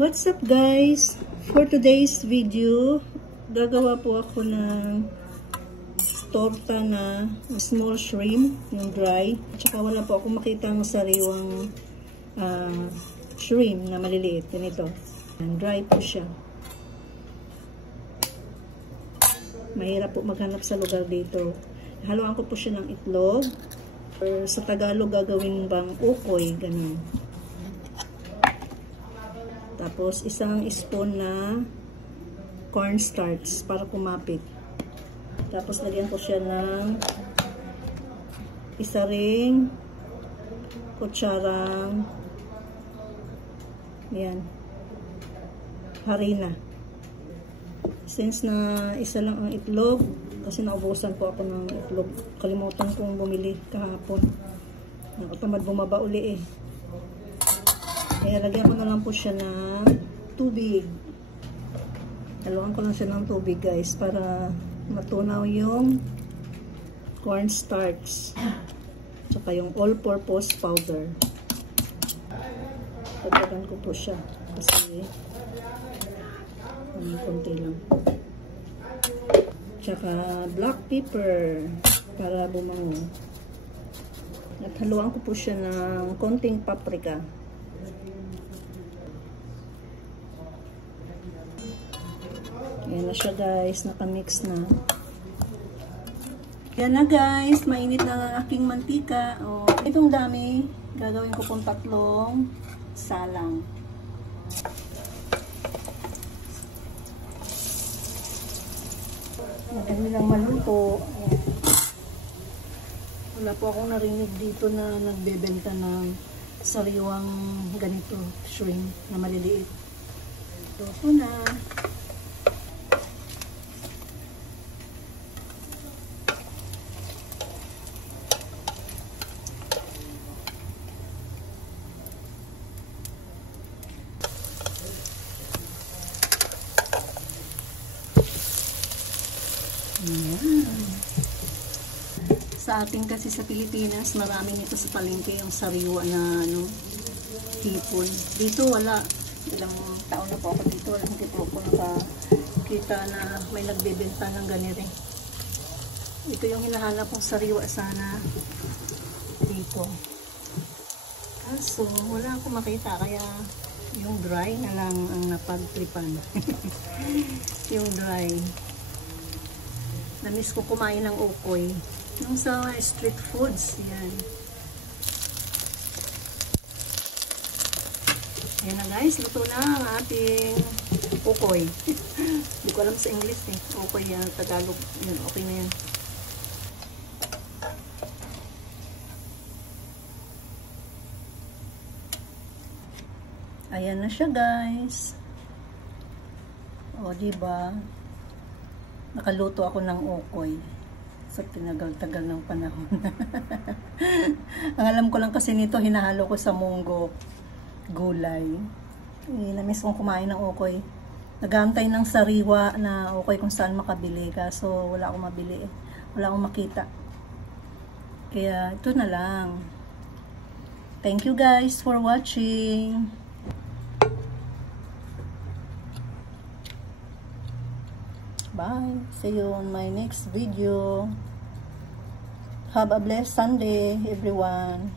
What's up guys? For today's video, gagawa po ako ng torta na small shrimp, yung dry. At saka wala po ako makita ng sariwang shrimp na maliliit. Ganito. Dry po siya. Mahirap po maghanap sa lugar dito. Haluan ko po siya ng itlog. Or sa Tagalog gagawin bang ukoy, ganun. Tapos, isang spoon na cornstarch para kumapit. Tapos, lagyan ko siya ng isa ring kutsarang yan, harina. Since na isa lang ang itlog, kasi naubusan po ako ng itlog. Kalimutan kong bumili kahapon. Nakatamad bumaba uli eh. Kaya lagyan ko na lang po siya ng tubig. Haluan ko lang siya ng tubig guys para matunaw yung cornstarch. Tsaka yung all-purpose powder. Pagdagan ko po siya. Kasi konti lang. Tsaka black pepper para bumango. At haluan ko po siya ng konting paprika. Ayan na siya guys, nakamix na. Ayan na guys, mainit na ang aking mantika. O, itong dami, gagawin ko pong 3 salang. Madami lang maluto. Ayan. Wala po akong narinig dito na nagbebenta ng sariwang ganito, shrimp na maliliit. Ito na. Ayan. Sa ating kasi sa Pilipinas, marami nito sa palengke yung sariwa na hipon. Dito wala. Ilang taon na po ako dito. Hindi po ako nakakita na may nagbebenta ng ganito. Ito yung hinahanap kong sariwa sana dito. Kaso, wala akong makita. Kaya yung dry na lang ang napagtripan. Yung dry. Namiss ko kumain ng ukoy. Yung sa street foods. Yan. Yan na guys. Luto na ang ating ukoy. Hindi ko alam sa English eh. Ukoy yan. Tagalog. Yan. Okay na yan. Ayan na siya guys. O diba? Nakaluto ako ng ukoy sa tinagal-tagal ng panahon. Ang alam ko lang kasi nito, hinahalo ko sa munggo gulay. Namiss kong kumain ng ukoy. Nag-aantay ng sariwa na ukoy kung saan makabili. Kaso wala akong mabili. Wala akong makita. Kaya ito na lang. Thank you guys for watching. Bye. See you on my next video. Have a blessed Sunday, everyone.